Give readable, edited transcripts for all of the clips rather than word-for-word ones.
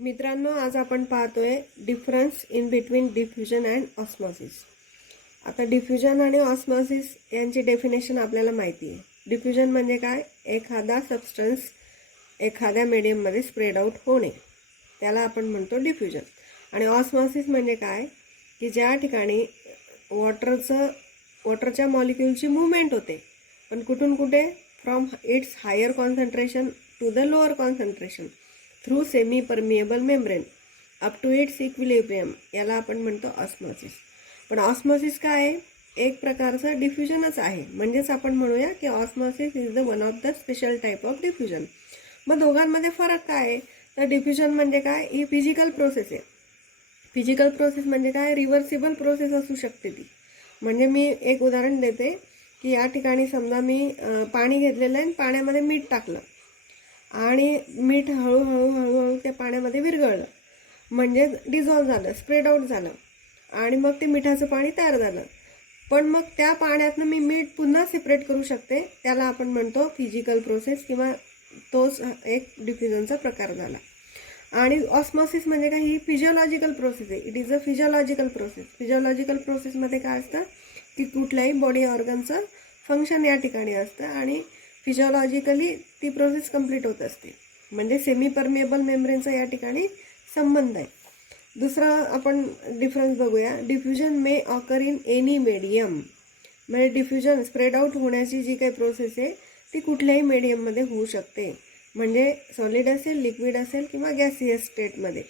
मित्रांनो, आज आपण पाहतोय difference in between diffusion and osmosis. आता डिफ्युजन आणि ऑस्मॉसिस यांची डेफिनेशन आपल्याला माहिती आहे. डिफ्युजन म्हणजे काय? एखादा सबस्टन्स एखाद्या मीडियममध्ये स्प्रेड आउट होणे, त्याला आपण म्हणतो डिफ्युजन. आणि ऑस्मॉसिस म्हणजे काय? की ज्या ठिकाणी वॉटरच्या मॉलिक्युलची मूवमेंट होते, पण कुठून कुठे? From its higher concentration to the lower concentration through semi permeable membrane up to its equilibrium, याला आपण म्हणतो ऑस्मॉसिस. पण ऑस्मॉसिस काय आहे? एक प्रकारचं डिफ्युजनच आहे. म्हणजेच आपण म्हणूया की osmosis is the one of the special type of diffusion. मग दोघांमध्ये फरक काय आहे? तर डिफ्युजन म्हणजे काय? ही फिजिकल प्रोसेस आहे. फिजिकल प्रोसेस म्हणजे काय? रिव्हर्सिबल प्रोसेस असू शकते ती. म्हणजे मी एक उदाहरण देते की या ठिकाणी समजा मी पाणी घेतलेलं आहे, पाण्यामध्ये मीठ टाकलं आणि मीठ हळूहळू हळूहळू त्या पाण्यामध्ये विरघळलं, म्हणजे डिझॉल्व झालं, स्प्रेड आउट झालं आणि मग ते मिठाचं पाणी तयार झालं. पण मग त्या पाण्यातनं मी मीठ पुन्हा सेपरेट करू शकते, त्याला आपण म्हणतो फिजिकल प्रोसेस, किंवा तोच एक डिफ्युजनचा प्रकार झाला. आणि ऑस्मॉसिस म्हणजे काय? ही फिजिओलॉजिकल प्रोसेस आहे. It is a physiological process. Physiological प्रोसेसमध्ये काय असतं की कुठल्याही बॉडी ऑर्गनचं फंक्शन या ठिकाणी असतं आणि फिजिओलॉजिकली ती प्रोसेस कंप्लीट होत असते. म्हणजे सेमी परमिएबल मेम्ब्रेनचा या ठिकाणी संबंध आहे. दुसरं आपण डिफरन्स बघूया. Diffusion may occur in any medium. म्हणजे डिफ्युजन स्प्रेड आउट होण्याची जी काही प्रोसेस आहे ती कुठल्याही मीडियममध्ये होऊ शकते. म्हणजे सॉलिड असेल, लिक्विड असेल किंवा गॅसियस स्टेटमध्ये.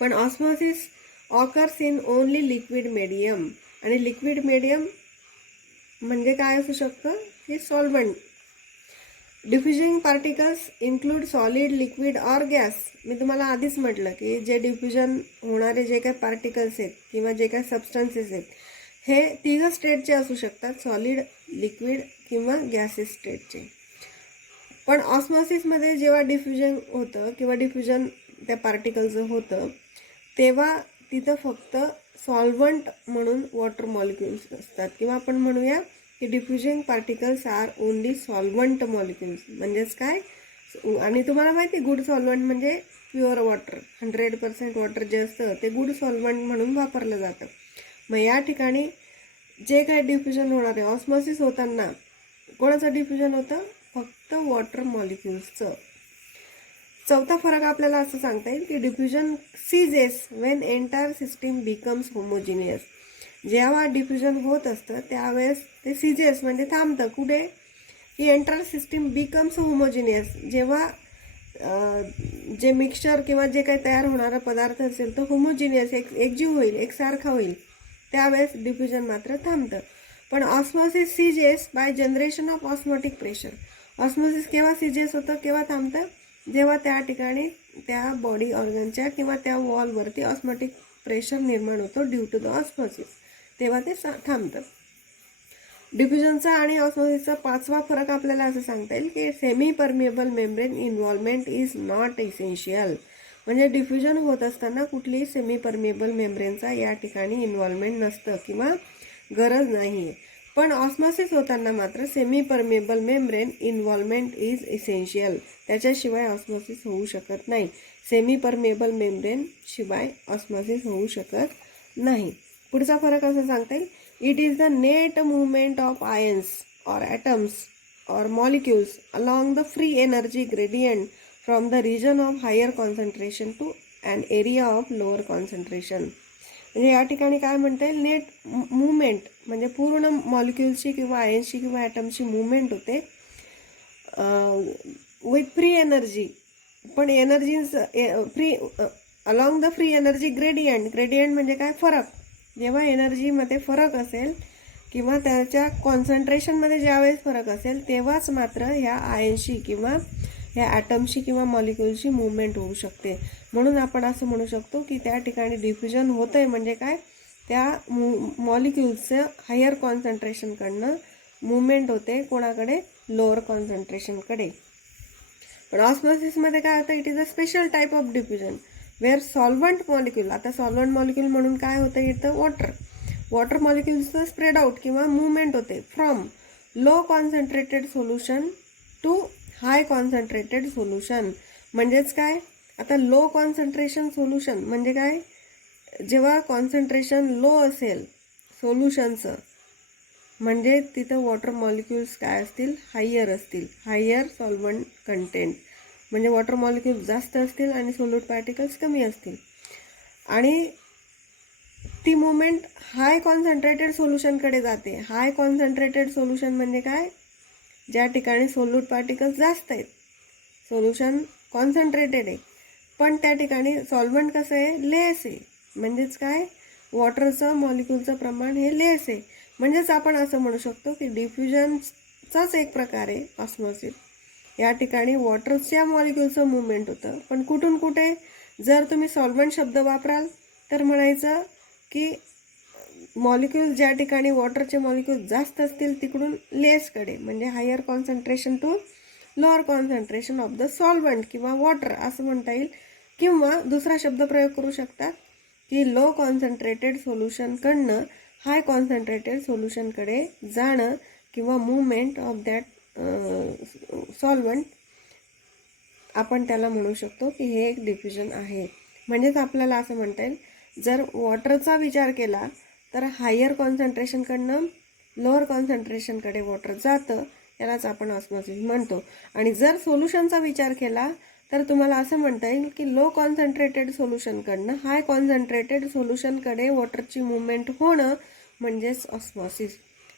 पण osmosis occurs in only liquid medium. आणि लिक्विड मीडियम म्हणजे काय असू शकतं? की solvent. Diffusing particles include solid, liquid or gas. मी तुम्हाला आधीच म्हटलं की जे डिफ्युजन होणारे जे काही पार्टिकल्स आहेत किंवा जे काही सबस्टन्सेस आहेत हे तिघ स्टेटचे असू शकतात: सॉलिड, लिक्विड किंवा गॅसेस स्टेटचे. पण ऑस्मॉसिसमध्ये जेव्हा डिफ्युजन होतं किंवा डिफ्युजन त्या पार्टिकलचं होतं तेव्हा तिथं फक्त सॉल्वंट म्हणून वॉटर मॉलिक्युल्स असतात, किंवा आपण म्हणूया की diffusing particles are only solvent molecules. म्हणजेच काय? आणि तुम्हाला माहिती आहे गुड सॉल्वंट म्हणजे प्युअर वॉटर, 100% वॉटर जे असतं ते गुड सॉल्वंट म्हणून वापरलं जातं. मग या ठिकाणी जे काय डिफ्युजन होणार आहे ऑस्मॉसिस होताना, कोणाचं डिफ्युजन होतं? फक्त वॉटर मॉलिक्युल्सचं. चौथा फरक आपल्याला असं सांगता येईल की diffusion ceases when entire system becomes homogeneous. जेव्हा डिफ्युजन होत असतं त्यावेळेस ते सीजेस म्हणजे थांबतं. कुठे? की एंटायर सिस्टीम बिकम्स होमोजिनियस. जेव्हा जे मिक्सचर किंवा जे काही तयार होणारा पदार्थ असेल तो होमोजिनियस एकजीव होईल, एकसारखा होईल, त्यावेळेस डिफ्युजन मात्र थांबतं. पण osmosis ceases by generation of osmotic pressure. Osmosis केव्हा सीजेस होतं, केव्हा थांबतं? जेव्हा त्या ठिकाणी त्या बॉडी ऑर्गनच्या किंवा त्या वॉलवरती ऑस्मॉटिक प्रेशर निर्माण होतो ड्यू टू द ऑस्मॉसिस, तेव्हा ते थांबतं. डिफ्युजनचा आणि ऑस्मॉसिसचा पाचवा फरक आपल्याला असं सांगता येईल की semi permeable membrane involvement is not essential. म्हणजे डिफ्युजन होत असताना कुठलीही सेमी परमिएबल मेम्ब्रेनचा या ठिकाणी इन्व्हॉल्वमेंट नसतं किंवा गरज नाही आहे. पण ऑस्मॉसिस होताना मात्र semi permeable membrane involvement is essential. त्याच्याशिवाय ऑस्मॉसिस होऊ शकत नाही. सेमी परमिएबल मेम्ब्रेन शिवाय ऑस्मॉसिस होऊ शकत नाही. पुढचा फरक असं सांगता येईल, it is the net movement of ions or atoms or molecules along the free energy gradient from the region of higher concentration to an area of lower concentration. म्हणजे या ठिकाणी काय म्हणता येईल? नेट मूवमेंट म्हणजे पूर्ण मॉलिक्युल्सची किंवा आयन्सची किंवा ॲटमची मूवमेंट होते विथ फ्री एनर्जी. पण energies free along the free energy gradient. Gradient म्हणजे काय? फरक. जेव्हा एनर्जीमध्ये फरक असेल किंवा त्याच्या कॉन्सन्ट्रेशनमध्ये ज्यावेळेस फरक असेल तेव्हाच मात्र ह्या आयनशी किंवा ह्या ॲटमशी किंवा मॉलिक्युलची मूवमेंट होऊ शकते. म्हणून आपण असं म्हणू शकतो की त्या ठिकाणी डिफ्युजन होतं आहे म्हणजे काय? त्या मॉलिक्युल्सचं हायर कॉन्सन्ट्रेशनकडनं मूवमेंट होते. कोणाकडे? लोअर कॉन्सन्ट्रेशनकडे. पण ऑस्मॉसिसमध्ये काय होतं? It is a special type of diffusion where solvent molecule. आता सॉल्वंट मॉलिक्यूल म्हणून काय होतं? इथं वॉटर मॉलिक्युल्सचं स्प्रेड आउट किंवा मूवमेंट होते from low concentrated solution to high concentrated solution. म्हणजेच काय? आता लो कॉन्सन्ट्रेशन सोल्युशन म्हणजे काय, जेव्हा कॉन्सन्ट्रेशन लो असेल सोल्युशनचं म्हणजे तिथं वॉटर मॉलिक्युल्स काय असतील, हायर असतील, हायर सॉल्वंट कंटेंट, म्हणजे वॉटर मॉलिक्युल्स जास्त असतील आणि सोल्यूट पार्टिकल्स कमी असतील. आणि ती मुवमेंट हाय कॉन्सन्ट्रेटेड सोल्युशनकडे जाते. हाय कॉन्सन्ट्रेटेड सोल्युशन म्हणजे काय, ज्या ठिकाणी सोल्यूट पार्टिकल्स जास्त आहेत, सोल्युशन कॉन्सन्ट्रेटेड आहे, पण त्या ठिकाणी सॉल्वंट कसं आहे, लेस आहे. म्हणजेच काय, वॉटरचं मॉलिक्युलचं प्रमाण हे लेस आहे. म्हणजेच आपण असं म्हणू शकतो की डिफ्युजनचाच एक प्रकार आहे ऑस्मॉसिस. या ठिकाणी वॉटरच्या मॉलिक्युलचं मुवमेंट होतं, पण कुठून कुठे. जर तुम्ही सॉल्वंट शब्द वापराल तर म्हणायचं की मॉलिक्युल ज्या ठिकाणी वॉटरचे मॉलिक्युल जास्त असतील तिकडून लेसकडे, म्हणजे higher concentration to lower concentration of the solvent किंवा वॉटर असं म्हणता येईल. किंवा दुसरा शब्द प्रयोग करू शकता की लो कॉन्सन्ट्रेटेड सोल्युशनकडनं हाय कॉन्सन्ट्रेटेड सोल्युशनकडे जाणं किंवा मुवमेंट ऑफ दॅट सॉल्वंट, आपण त्याला म्हणू शकतो की हे एक डिफ्युजन आहे. म्हणजेच आपल्याला असं म्हणता येईल, जर वॉटरचा विचार केला तर हायर कॉन्सन्ट्रेशनकडनं लोअर कॉन्सन्ट्रेशनकडे वॉटर जातं, यालाच आपण ऑस्मॉसिस म्हणतो. आणि जर सोल्युशनचा विचार केला तर तुम्हाला असं म्हणता येईल की लो कॉन्सन्ट्रेटेड सोल्युशनकडनं हाय कॉन्सन्ट्रेटेड सोल्युशनकडे वॉटरची मुवमेंट होणं म्हणजेच ऑस्मॉसिस.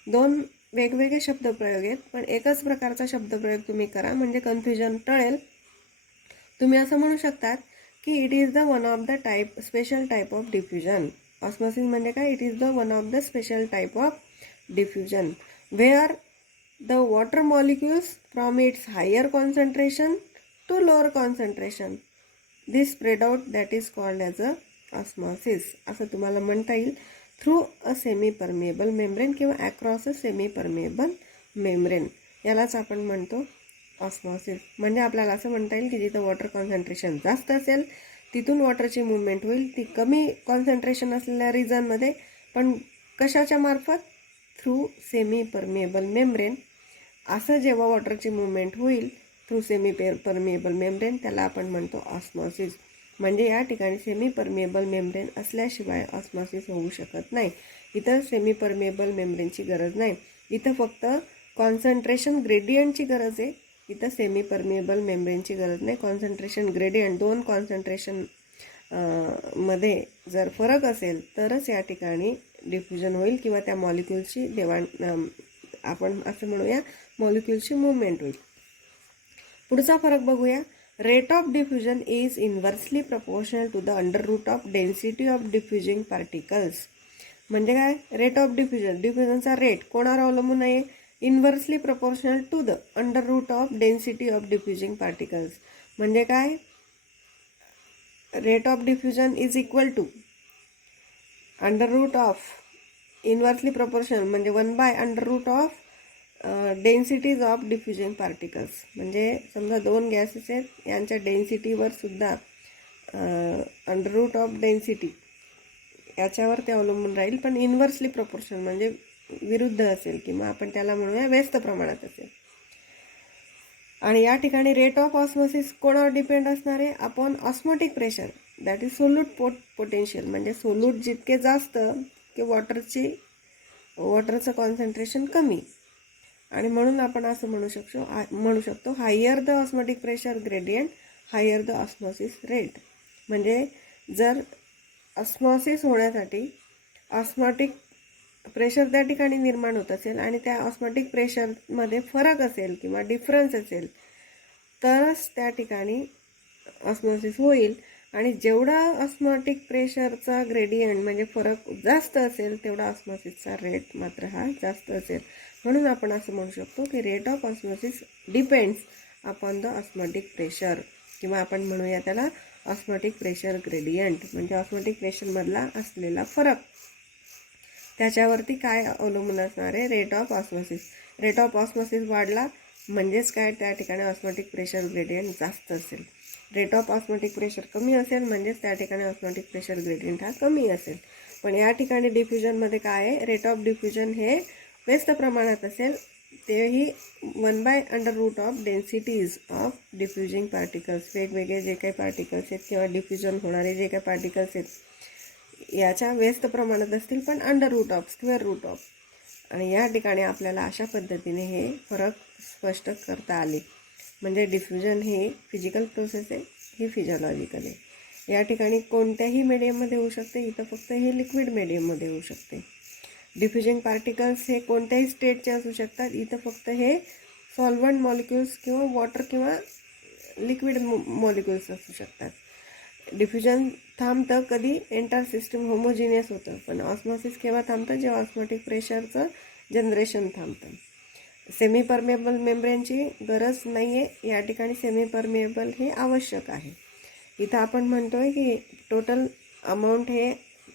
दोन वेगवेगळे शब्दप्रयोग आहेत, पण एकच प्रकारचा शब्दप्रयोग तुम्ही करा म्हणजे कन्फ्युजन टळेल. तुम्ही असं म्हणू शकतात की it is the one of the type special type of diffusion. Osmosis म्हणजे काय, it is the one of the special type of diffusion where the water molecules from its higher concentration to lower concentration this spread out, that is called as a osmosis. असं तुम्हाला म्हणता येईल through a semi permeable membrane किंवा across a semi permeable membrane, यालाच आपण म्हणतो osmosis. म्हणजे आपल्याला असं म्हणता येईल की जिथं वॉटर कॉन्सन्ट्रेशन जास्त असेल तिथून वॉटरची मुवमेंट होईल, ती कमी कॉन्सन्ट्रेशन असलेल्या रिजनमध्ये, पण कशाच्या मार्फत, थ्रू सेमी परमिएबल मेम्ब्रेन. असं जेव्हा वॉटरची मुवमेंट होईल थ्रू सेमी परमिएबल मेम्ब्रेन, त्याला आपण म्हणतो ऑस्मॉसिस. म्हणजे या ठिकाणी सेमी परमिएबल मेम्ब्रेन असल्याशिवाय ऑस्मॉसिस होऊ शकत नाही. इथं सेमी परमिएबल मेम्ब्रेनची गरज नाही, इथं फक्त कॉन्सन्ट्रेशन ग्रेडियंटची गरज आहे. इथं सेमी परमिएबल मेम्ब्रेनची गरज नाही. कॉन्सन्ट्रेशन ग्रेडियंट, दोन कॉन्सन्ट्रेशन मध्ये जर फरक असेल तरच या ठिकाणी डिफ्युजन होईल किंवा त्या मॉलिक्युलची आपण असं म्हणूया मॉलिक्युलची मुवमेंट होईल. पुढचा फरक बघूया. Rate of diffusion is inversely proportional to the under root of density of diffusing particles. म्हणजे काय, रेट ऑफ डिफ्युजनचा रेट कोणावर अवलंबून आहे, inversely proportional to the under root of density of diffusing particles. म्हणजे काय, rate of diffusion is equal to under root of inversely proportional म्हणजे 1/√ऑफ डेन्सिटीज ऑफ डिफ्युजन पार्टिकल्स. म्हणजे समजा दोन गॅसेस आहेत, यांच्या डेन्सिटीवर सुद्धा अंडर रूट ऑफ डेन्सिटी याच्यावर ते अवलंबून राहील, पण इन्व्हर्सली प्रपोर्शनल म्हणजे विरुद्ध असेल किंवा आपण त्याला म्हणूया व्यस्त प्रमाणात असेल. आणि या ठिकाणी रेट ऑफ ऑस्मॉसिस कोणावर डिपेंड असणार आहे, upon osmotic pressure, that is solute potential. म्हणजे सोल्यूट जितके जास्त की वॉटरचं कॉन्सन्ट्रेशन कमी. आणि म्हणून आपण असं म्हणू शकतो higher the osmotic pressure gradient higher the osmosis rate. म्हणजे जर ऑस्मॉसिस होण्यासाठी ऑस्मॉटिक प्रेशर त्या ठिकाणी निर्माण होत असेल आणि त्या ऑस्मॉटिक प्रेशरमध्ये फरक असेल किंवा डिफरन्स असेल तरच त्या ठिकाणी ऑस्मॉसिस होईल. आणि जेवढा ऑस्मॉटिक प्रेशरचा ग्रेडियंट म्हणजे फरक जास्त असेल तेवढा ऑस्मॉसिसचा रेट मात्र हा जास्त असेल. म्हणून आपण असं म्हणू शकतो की rate of osmosis depends upon the osmotic pressure, किंवा आपण म्हणूया त्याला ऑस्मॉटिक प्रेशर ग्रेडियंट. म्हणजे ऑस्मॉटिक प्रेशरमधला असलेला फरक त्याच्यावरती काय अवलंबून असणार आहे, rate of osmosis. Rate of osmosis वाढला म्हणजेच काय, त्या ठिकाणी ऑस्मॉटिक प्रेशर ग्रेडियंट जास्त असेल. रेट ऑफ ऑस्मॉटिक प्रेशर कमी असेल म्हणजेच त्या ठिकाणी ऑस्मॉटिक प्रेशर ग्रेडियंट हा कमी असेल. पण या ठिकाणी डिफ्युजनमध्ये काय आहे, रेट ऑफ डिफ्युजन हे व्यस्त प्रमाणात असेल, तेही 1/√ऑफ डेन्सिटीज ऑफ डिफ्युजिंग पार्टिकल्स, वेगवेगळे जे काही पार्टिकल्स आहेत किंवा डिफ्युजन होणारे जे काही पार्टिकल्स आहेत याच्या व्यस्त प्रमाणात असतील, पण √ऑफ, स्क्वेअर रूट ऑफ. आणि या ठिकाणी आपल्याला अशा पद्धतीने हे फरक स्पष्ट करता आले. म्हणजे डिफ्युजन हे फिजिकल प्रोसेस आहे, हे फिजिओलॉजिकल आहे. या ठिकाणी कोणत्याही मीडियममध्ये होऊ शकते, इथं फक्त हे लिक्विड मीडियममध्ये होऊ शकते. डिफ्युजिंग पार्टिकल्स हे कोणत्याही स्टेटचे असू शकतात, इथं फक्त हे सॉल्वंट मॉलिक्युल्स किंवा वॉटर किंवा लिक्विड मॉलिक्युल्स असू शकतात. डिफ्युजन थांबतं कधी एंटायर सिस्टम होमोजिनियस होतं, पण ऑस्मॉसिस केव्हा थांबतं, जेव्हा ऑस्मॉटिक प्रेशरचं जनरेशन थांबतं. सेमी परमेबल मेम्ब्रेनची गरज नाही आहे, या ठिकाणी सेमी परमेबल हे आवश्यक आहे. इथं आपण म्हणतो आहे की टोटल अमाऊंट हे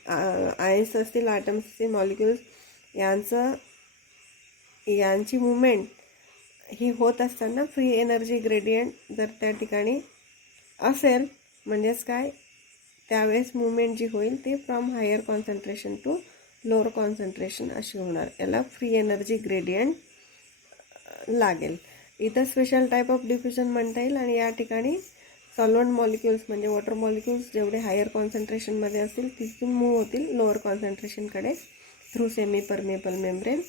आयन्स असतील, ॲटम्स असतील, मॉलिक्युल्स यांची मुवमेंट ही होत असताना फ्री एनर्जी ग्रेडियंट जर त्या ठिकाणी असेल, म्हणजेच काय, त्यावेळेस मुवमेंट जी होईल ती from higher concentration to lower concentration अशी होणार. याला फ्री एनर्जी ग्रेडियंट लागेल. इथं स्पेशल टाईप ऑफ डिफ्युजन म्हणता येईल. आणि या ठिकाणी सॉल्वंट मॉलिक्युल्स म्हणजे वॉटर मॉलिक्युल्स जेवढे हायर कॉन्सन्ट्रेशनमध्ये असतील तिथून मूव्ह होतील लोअर कॉन्सन्ट्रेशनकडे थ्रू सेमी परमेबल मेम्ब्रेन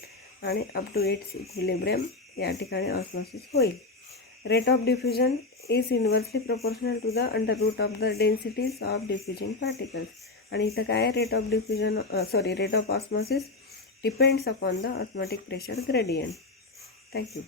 आणि अप टू इट्स इक्विलिब्रियम या ठिकाणी ऑस्मॉसिस होईल. Rate of diffusion is inversely proportional to the under root of the densities of diffusing particles. आणि इथं काय आहे, rate of osmosis depends upon the osmotic pressure gradient. Thank you.